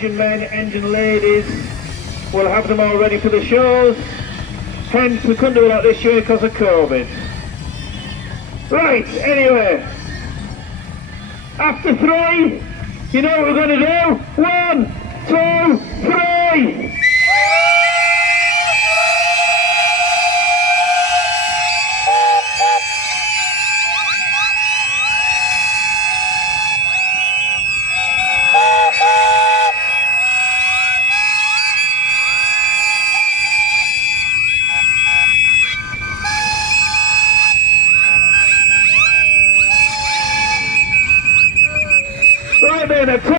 engine men, engine ladies. We'll have them all ready for the shows. Hence, we couldn't do it like this year because of COVID. Right, anyway. After 3, you know what we're going to do? 1, 2, 3!